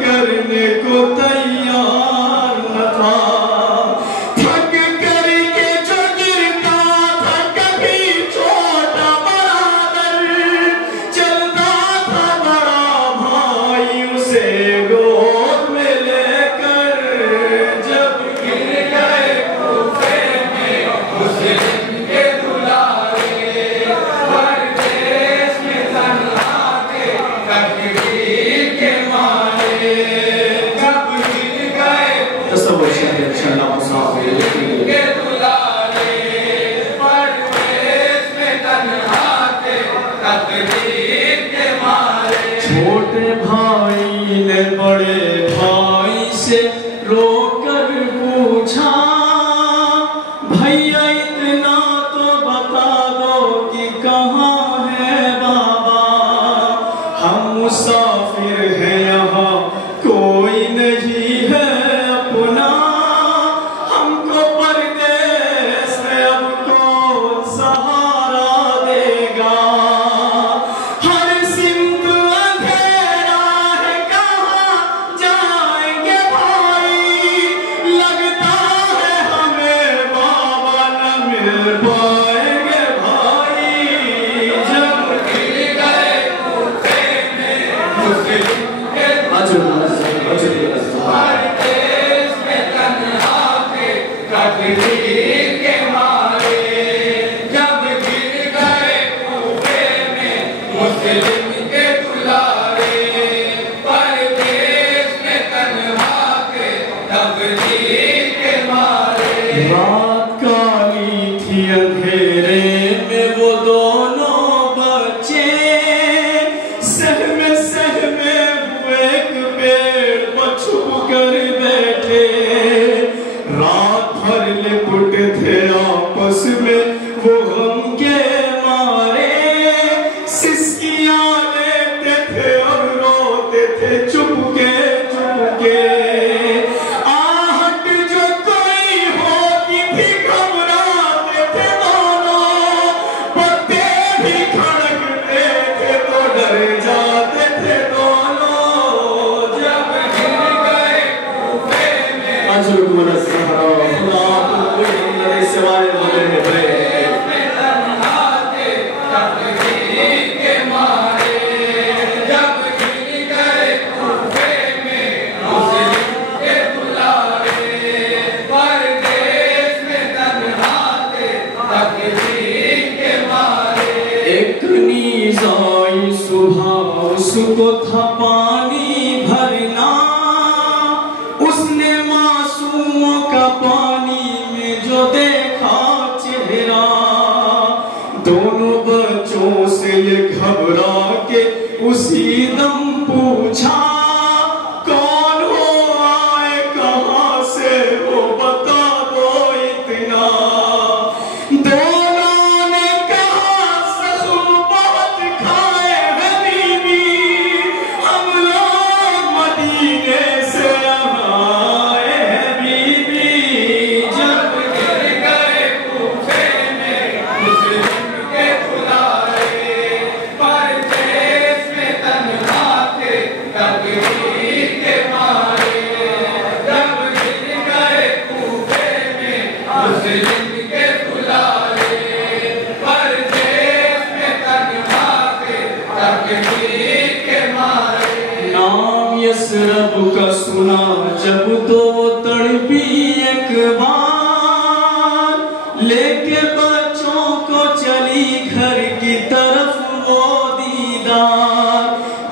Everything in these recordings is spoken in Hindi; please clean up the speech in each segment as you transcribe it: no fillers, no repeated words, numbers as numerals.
करने को तैयार न था। थक करके जो गिरता था कभी छोटा बराबर, चलता था बड़ा भाई उसे गोद में लेकर। जब गिर गए कूफे में मुस्लिम के दुलारे, परदेश में तन्हा थे तकदीर के मारे। जब गिर गए मुस्लिम के दुलारे, परदेश में तन्हा थे तकदीर के मारे। छोटे भाई ने बड़े भाई से रोकर पूछा, भैया इतना तो बता दो कि कहाँ है बाबा। हम मुसाफिर हैं यहाँ कोई नहीं है अपना, हमको परदेश में अब कौन सहारा देगा। हर सिमत अंधेरा है कहाँ जाएंगे भाई, लगता है हमें बाबा न मिल पाएंगे भाई। जब गिर गए कूफे में मुस्लिम के परदेश में तन्हा थे तकदीर के मारे। जब गिर गए कूफे में मुस्लिम के दुलारे, परदेश में तन्हा थे तकदीर के मारे। रात काली थी अंधेरे में वो दोनों बच्चे, सहमे सहमे हुए एक पेड़ पर छुप कर बैठे। रात भर लिपट थे आपस में वो गम के मारे, सिसकियां लेते थे और रोते थे चुपके चुपके। आहट जो कोई होती थी घबराते थे दोनों, पत्ते भी खड़कते थे तो डर जाते थे दोनों। जब गिर गए कूफे में अजुर्गुन सहरा खुदा कोई नहीं सिवाय भले में तन्हा थे तकदीर के मारे। जब गिर गए कूफे में मुस्लिम के दुलारे, परदेश में तन्हा थे तकदीर के मारे। एक नीज आई सुबह उसको था पानी भरना, उसने मासूमों का पानी में जो देखा चेहरा, दोनों बच्चों से ये घबरा के उसी दम पूछा, कौन हो आए कहाँ से वो बता दो इतना। दोनों ने कहा जख्म बहुत खाए हैं बीबी, हम लोग मदीने से आए हैं बीबी। जब गिर गए कूफे में मुस्लिम के दुलारे, परदेश में तन्हा थे तकदीर के मारे। जब गिर गए कूफे में मुस्लिम के दुलारे, परदेश में तन्हा थे तकदीर के मारे। नाम यसरब का सुना जब तो तड़पी एक बार, लेके बच्चों को चली घर की तरफ वो दीदार।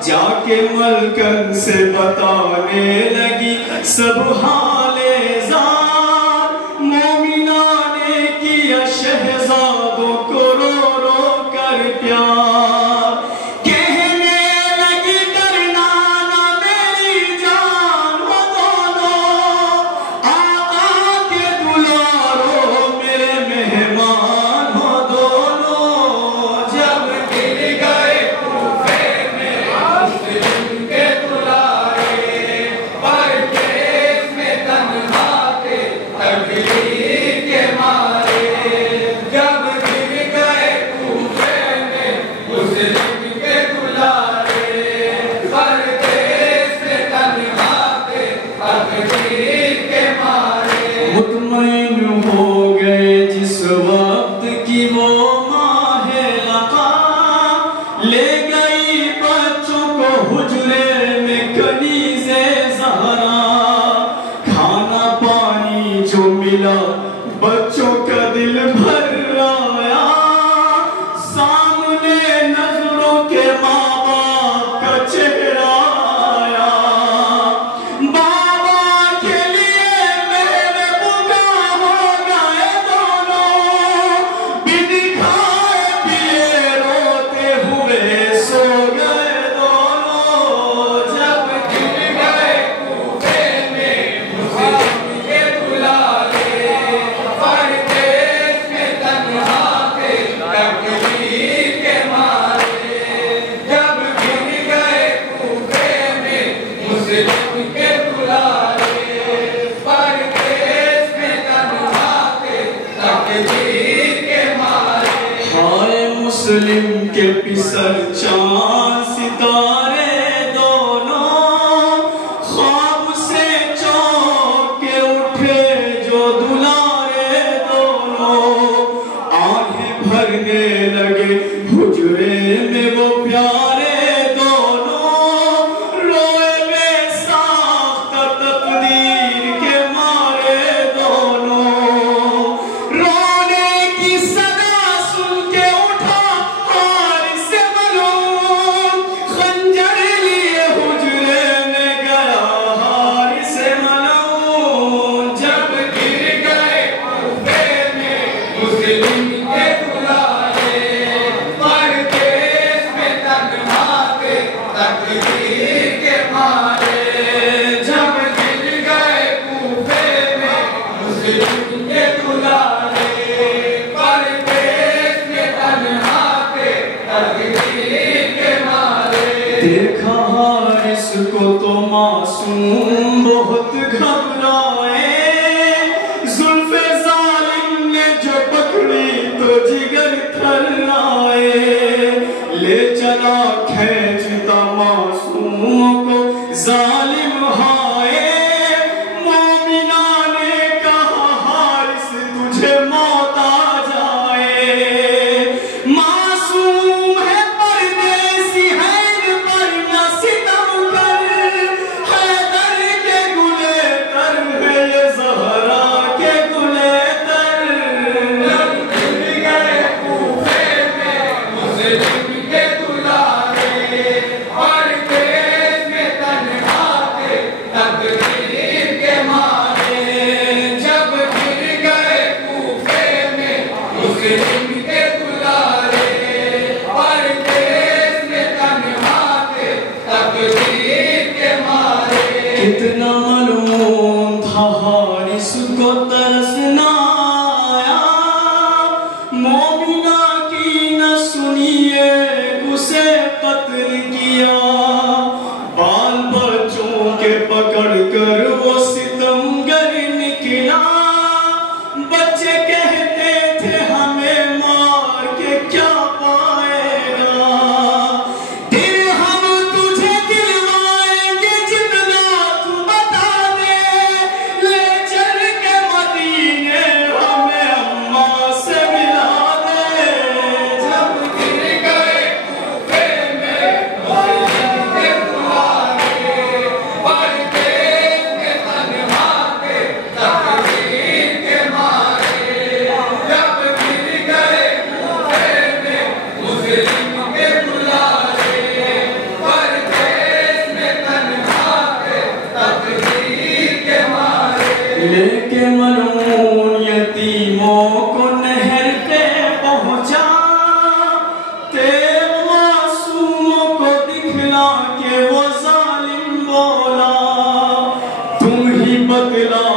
जाके मलकन से बताने लगी सब हाले ज़ार, मोमिना ने किया शहजादों को रो रो कर प्यार। कहने लगी डरना ना मेरी जान हो दोनों, आका के दुलारों मेरे मेहमान हो दोनों। जब गिर गए कूफे में मुस्लिम के दुलारे, परदेश में के दुलारे, परदेश में तन्हा थे तकदीर के मारे। हाय मुस्लिम के पिसर चांद सितारे दोनों, ख्वाब से चौंक के उठे जो दुलारे दोनों, आंखें भरने लगे हुजरे में वो प्यारे दोनों, रोए बेसाख्त तकदीर के मारे दोनों। रोने की सदा सुन के उठा हारिस मलूम, खंजर लिए हुजरे में गया हारिस मलूम। जब गिर गए कूफे में मुस्लिम के दुलारे, परदेश में तन्हा थे तकदीर के मारे। जब गिर गए कूफे में मुस्लिम के दुलारे, परदेश में तन्हा थे तकदीर के मारे। देखा हारिस को तो मासूम बहुत घबराए, जुल्फे जालिम ने जो पकड़ी तो जिगर थर्राए। ले चला खींचता मासूमों को जालिम हाय, मोमिना ने कहा हारिस तुझे मौत आ जाए। मासूम है परदेसी है पर न सितम कर, हैदर के गुले तर है ये ज़हरा के गुले तर। जब गिर गए कूफे में मुस्लिम के दुलारे, परदेश में तन्हा थे तकदीर के मारे। जब गिर गए कूफे में मुस्लिम के दुलारे, परदेश में तन्हा थे तकदीर के मारे। कितना मालूम था हारिस को तरस ना आया, मोमिना की न सुनिए उसे कत्ल किया। बाल बच्चों के पकड़ कर वो सितमगर निकला, बच्चे कहते थे हमें मार के क्या पाएगा। फिर हम तुझे दिलवाएंगे जितना तू बता दे, ले चल के मदीने हमें अम्मा से मिला दे। जब गिर गए कूफे में मुस्लिम के दुलारे, परदेश में तन्हा थे तकदीर के मारे। जब गिर गए कूफे में मुस्लिम के दुलारे, परदेश में तन्हा थे तकदीर के मारे। लेके मलून यतीमों को नहर पे पहुंचा, तेरे मासूमों को दिखला के वो जालिम बोला, तुम ही बतला